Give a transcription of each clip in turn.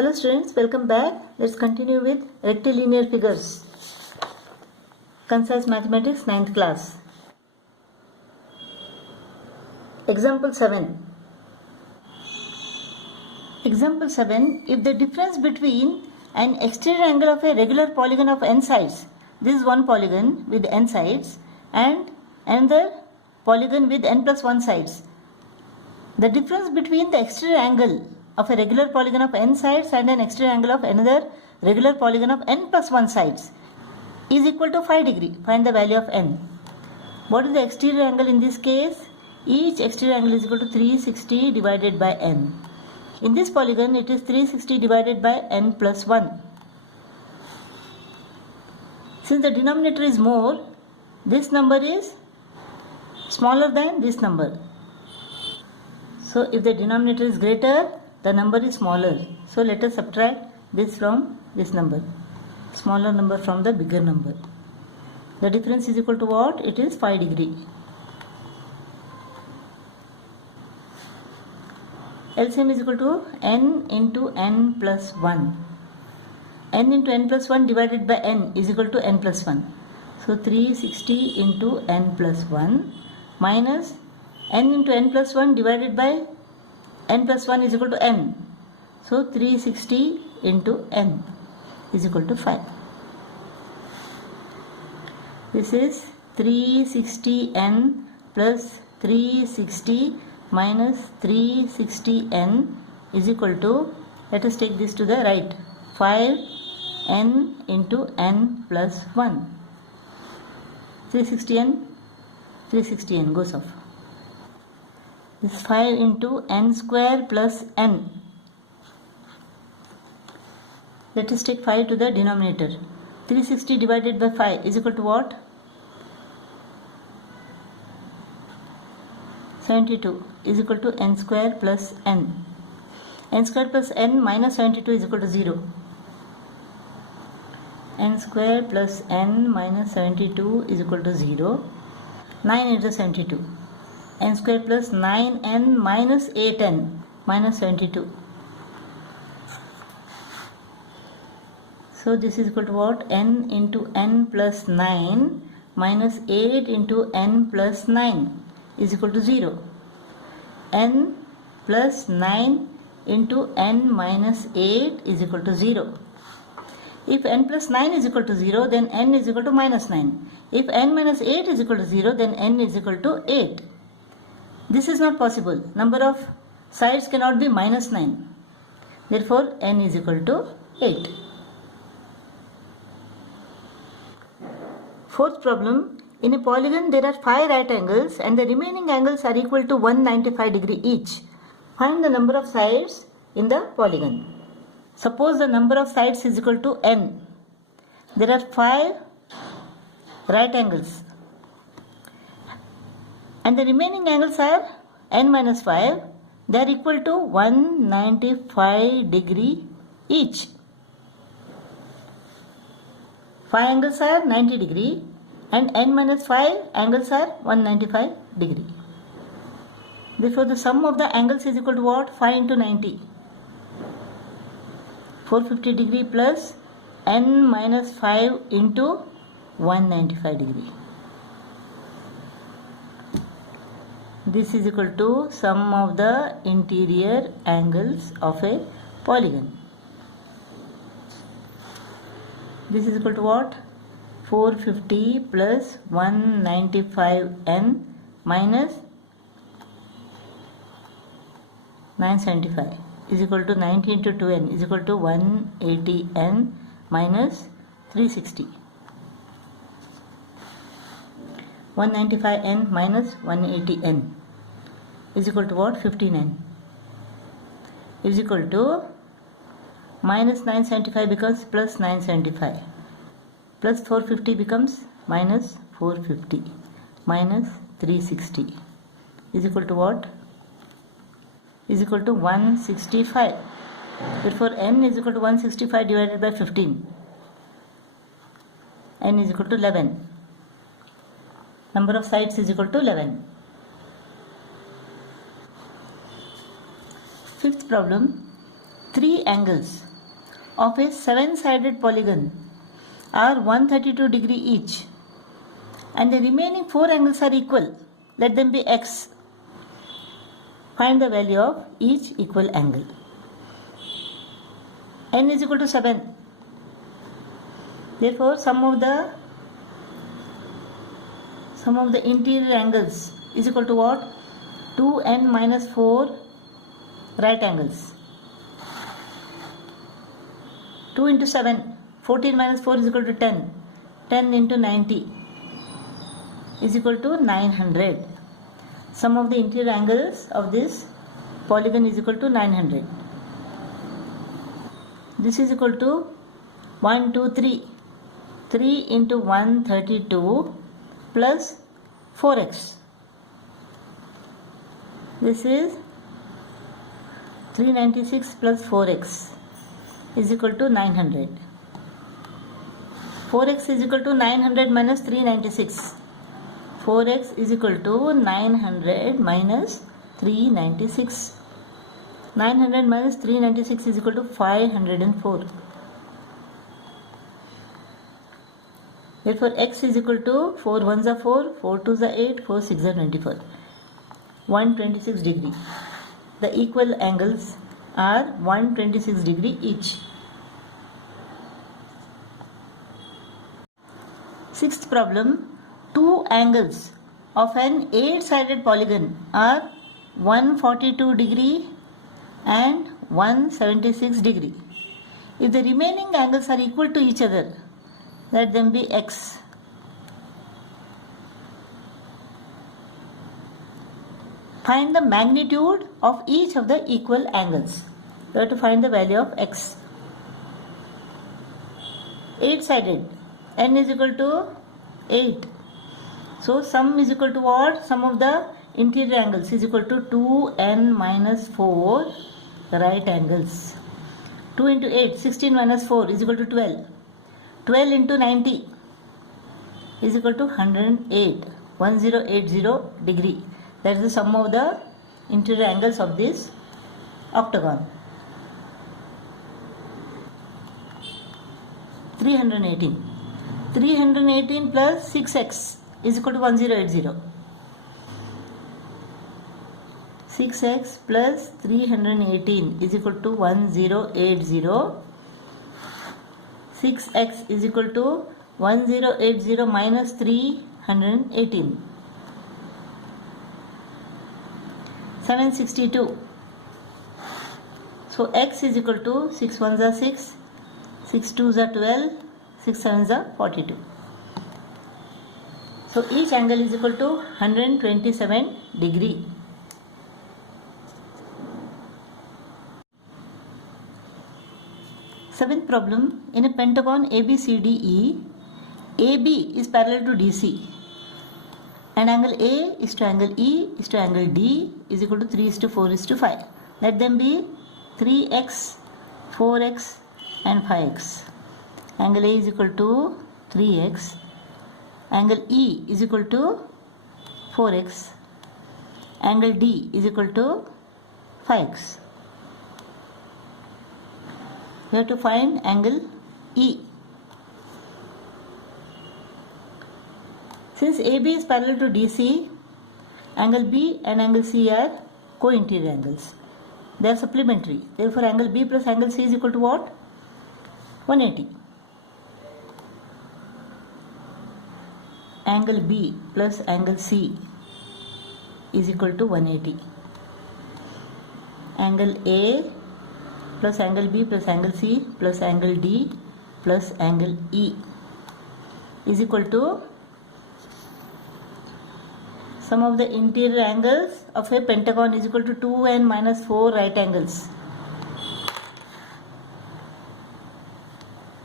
Hello students, welcome back. Let's continue with rectilinear figures. Concise Mathematics 9th class. Example 7. Example 7. If the difference between an exterior angle of a regular polygon of n sides, this is one polygon with n sides, and another polygon with n plus 1 sides. The difference between the exterior angle of a regular polygon of n sides and an exterior angle of another regular polygon of n plus 1 sides is equal to 5 degree. Find the value of n. What is the exterior angle in this case? Each exterior angle is equal to 360 divided by n. In this polygon it is 360 divided by n plus 1. Since the denominator is more, this number is smaller than this number. So if the denominator is greater, the number is smaller. So let us subtract this from this number. Smaller number from the bigger number. The difference is equal to what? It is 5 degree. LCM is equal to n into n plus 1. N into n plus 1 divided by n is equal to n plus 1. So 360 into n plus 1 minus n into n plus 1 divided by n plus 1 is equal to n. So 360 into n is equal to 5. This is 360n plus 360 minus 360n is equal to, let us take this to the right, 5n into n plus 1. 360n goes off. This is 5 into n square plus n. Let us take 5 to the denominator. 360 divided by 5 is equal to what? 72 is equal to n square plus n. N square plus n minus 72 is equal to 0. N square plus n minus 72 is equal to 0. 9 into 72. N square plus 9n minus 8n minus 72. So this is equal to what? N into n plus 9 minus 8 into n plus 9 is equal to 0. N plus 9 into n minus 8 is equal to 0. If n plus 9 is equal to 0, then n is equal to minus 9. If n minus 8 is equal to 0, then n is equal to 8. This is not possible. Number of sides cannot be minus 9. Therefore, n is equal to 8. Fourth problem. In a polygon, there are 5 right angles and the remaining angles are equal to 195 degree each. Find the number of sides in the polygon. Suppose the number of sides is equal to n. There are 5 right angles. And the remaining angles are n minus 5. They are equal to 195 degree each. 5 angles are 90 degree and n minus 5 angles are 195 degree. Therefore the sum of the angles is equal to what? 5 into 90. 450 degree plus n minus 5 into 195 degree. This is equal to sum of the interior angles of a polygon. This is equal to what? 450 plus 195n minus 975 is equal to 90 into 2n is equal to 180n minus 360. 195n minus 180n is equal to what? 15n is equal to minus 975 becomes plus 975 plus 450 becomes minus 450 minus 360 is equal to what? Is equal to 165. Therefore n is equal to 165 divided by 15. N is equal to 11. Number of sides is equal to 11. Fifth problem. 3 angles of a 7-sided polygon are 132 degree each and the remaining 4 angles are equal. Let them be x. Find the value of each equal angle. N is equal to 7. Therefore, sum of the interior angles is equal to what? 2n minus 4 right angles. 2 into 7, 14 minus 4 is equal to 10. 10 into 90 is equal to 900. Sum of the interior angles of this polygon is equal to 900. This is equal to 1, 2, 3. 3 into 132 plus 4x. This is 396 plus 4x is equal to 900. 4x is equal to 900 minus 396. 4x is equal to 900 minus 396. 900 minus 396 is equal to 504. Therefore, x is equal to 4 1s are 4, 4 2s are 8, 4 6s are 24. 126 degree. The equal angles are 126 degree each. Sixth problem. Two angles of an 8-sided polygon are 142 degree and 176 degree. If the remaining angles are equal to each other, let them be x. Find the magnitude of each of the equal angles. We have to find the value of x. 8-sided. N is equal to 8. So sum is equal to what? Sum of the interior angles is equal to 2n minus 4 right angles. 2 into 8, 16 minus 4 is equal to 12. 12 into 90 is equal to 108. 1080 degree. That is the sum of the interior angles of this octagon. 318. 318 plus 6x is equal to 1080. 6x plus 318 is equal to 1080. 6x is equal to 1080 minus 318. 762. So x is equal to 6 1s are 6, 6 2s are 12, 6 7s are 42. So each angle is equal to 127 degree. Seventh problem. In a pentagon ABCDE, AB is parallel to DC and angle A is to angle E is to angle D is equal to 3:4:5. Let them be 3x, 4x and 5x. Angle A is equal to 3x. Angle E is equal to 4x. Angle D is equal to 5x. We have to find angle E. Since AB is parallel to DC, angle B and angle C are co-interior angles. They are supplementary. Therefore, angle B plus angle C is equal to what? 180. Angle B plus angle C is equal to 180. Angle A plus angle B plus angle C plus angle D plus angle E is equal to sum of the interior angles of a pentagon is equal to 2n minus 4 right angles.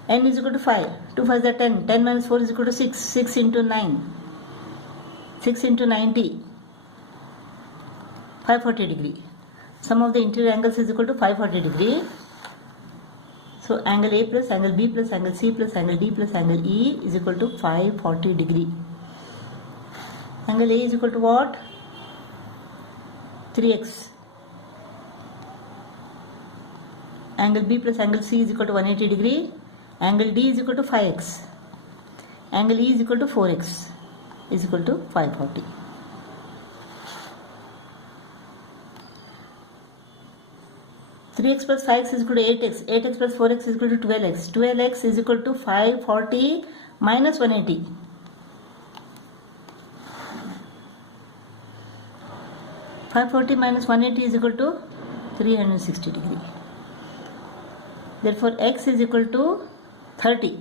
N is equal to 5. 2 5s are 10. 10 minus 4 is equal to 6. 6 into 9. 6 into 90. 540 degree. Sum of the interior angles is equal to 540 degree. So angle A plus angle B plus angle C plus angle D plus angle E is equal to 540 degree. Angle A is equal to what? 3x. angle B plus angle C is equal to 180 degree, angle D is equal to 5x, angle E is equal to 4x is equal to 540. Three x plus 5x is equal to 8x, 8x plus 4x is equal to 12x, 12x is equal to 540 minus 180. 540 minus 180 is equal to 360 degree. Therefore, x is equal to 30.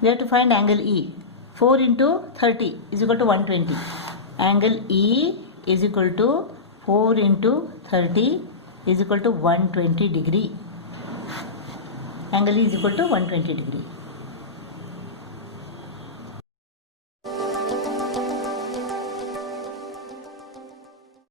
We have to find angle E. 4 into 30 is equal to 120. Angle E is equal to 4 into 30 is equal to 120 degree. Angle E is equal to 120 degree.